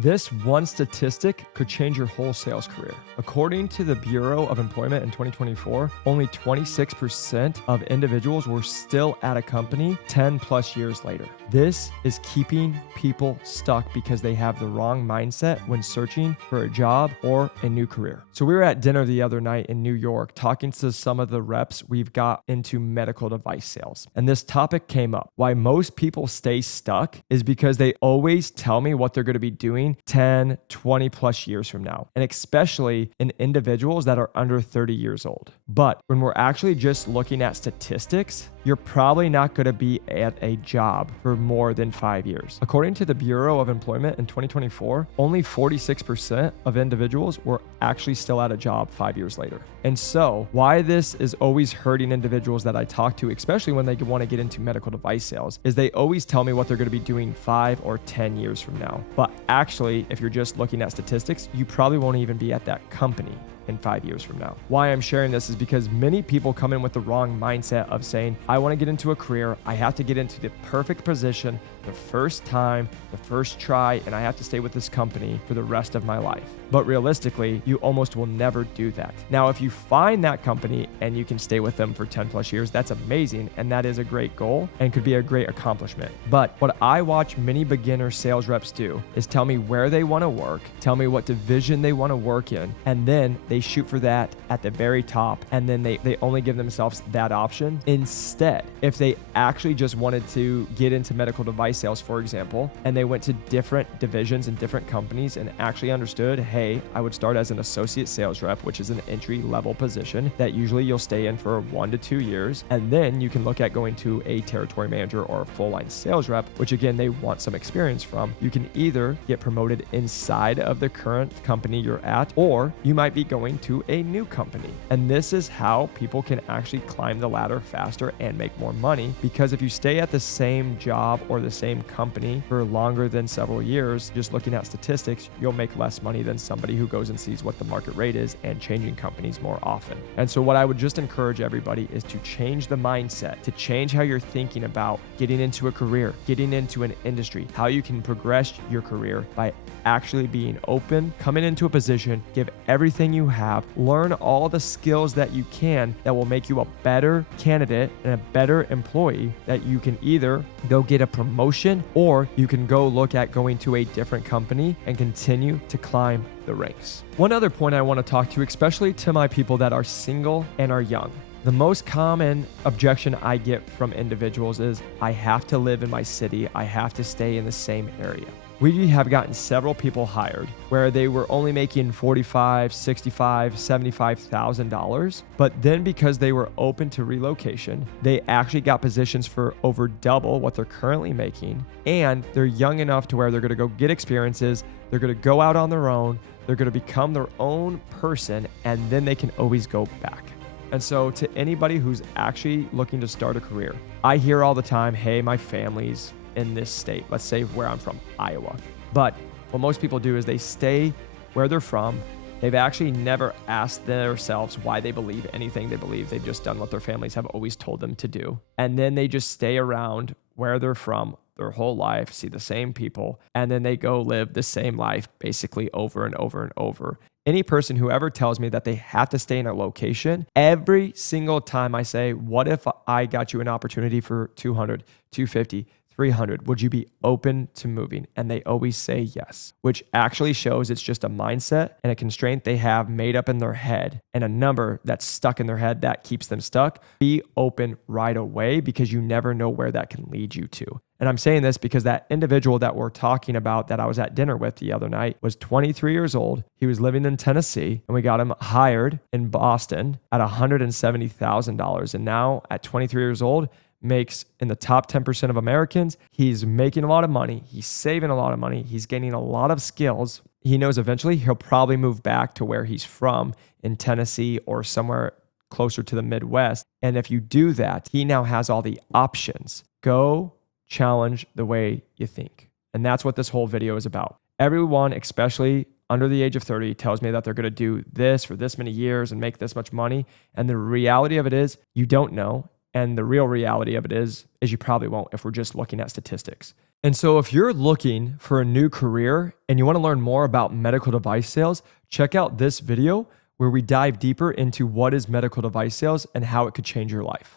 This one statistic could change your whole sales career. According to the Bureau of Employment in 2024, only 26% of individuals were still at a company 10 plus years later. This is keeping people stuck because they have the wrong mindset when searching for a job or a new career. So we were at dinner the other night in New York talking to some of the reps we've got into medical device sales. And this topic came up. Why most people stay stuck is because they always tell me what they're going to be doing 10, 20 plus years from now, and especially in individuals that are under 30 years old. But when we're actually just looking at statistics, you're probably not going to be at a job for more than 5 years. According to the Bureau of Employment in 2024, only 46% of individuals were actually still at a job 5 years later. And so why this is always hurting individuals that I talk to, especially when they want to get into medical device sales, is they always tell me what they're going to be doing 5 or 10 years from now. But actually, if you're just looking at statistics, you probably won't even be at that company in 5 years from now. Why I'm sharing this is because many people come in with the wrong mindset of saying, I want to get into a career, I have to get into the perfect position the first time, the first try, and I have to stay with this company for the rest of my life. But realistically, you almost will never do that. Now, if you find that company and you can stay with them for 10 plus years, that's amazing. And that is a great goal and could be a great accomplishment. But what I watch many beginner sales reps do is tell me where they want to work, tell me what division they want to work in, and then they shoot for that at the very top. And then they only give themselves that option. Instead, if they actually just wanted to get into medical device sales, for example, and they went to different divisions and different companies and actually understood, hey, I would start as an associate sales rep, which is an entry level position that usually you'll stay in for 1 to 2 years. And then you can look at going to a territory manager or a full line sales rep, which again, they want some experience from. You can either get promoted inside of the current company you're at, or you might be going to a new company. And this is how people can actually climb the ladder faster and make more money, because if you stay at the same job or the same company for longer than several years, just looking at statistics, you'll make less money than somebody who goes and sees what the market rate is and changing companies more often. And so what I would just encourage everybody is to change the mindset, to change how you're thinking about getting into a career, getting into an industry, how you can progress your career by actually being open, coming into a position, give everything you have, learn all the skills that you can that will make you a better candidate and a better employee, that you can either go get a promotion or you can go look at going to a different company and continue to climb the ranks. One other point I want to talk to, especially to my people that are single and are young. The most common objection I get from individuals is, I have to live in my city, I have to stay in the same area. We have gotten several people hired where they were only making $45,000, $65,000, $75,000. But then because they were open to relocation, they actually got positions for over double what they're currently making. And they're young enough to where they're going to go get experiences. They're going to go out on their own. They're going to become their own person, and then they can always go back. And so to anybody who's actually looking to start a career, I hear all the time, hey, my family's in this state, let's say where I'm from, Iowa. But what most people do is they stay where they're from. They've actually never asked themselves why they believe anything they believe. They've just done what their families have always told them to do. And then they just stay around where they're from their whole life, see the same people, and then they go live the same life basically over and over and over. Any person who ever tells me that they have to stay in a location, every single time I say, what if I got you an opportunity for 200, 250, 300, would you be open to moving? And they always say yes, which actually shows it's just a mindset and a constraint they have made up in their head and a number that's stuck in their head that keeps them stuck. Be open right away, because you never know where that can lead you to. And I'm saying this because that individual that we're talking about that I was at dinner with the other night was 23 years old. He was living in Tennessee, and we got him hired in Boston at $170,000. And now at 23 years old, makes in the top 10% of Americans. He's making a lot of money. He's saving a lot of money. He's gaining a lot of skills. He knows eventually he'll probably move back to where he's from in Tennessee or somewhere closer to the Midwest. And if you do that, he now has all the options. Go challenge the way you think. And that's what this whole video is about. Everyone, especially under the age of 30, tells me that they're going to do this for this many years and make this much money. And the reality of it is you don't know. And the real reality of it is you probably won't if we're just looking at statistics. And so, if you're looking for a new career and you want to learn more about medical device sales, check out this video where we dive deeper into what is medical device sales and how it could change your life.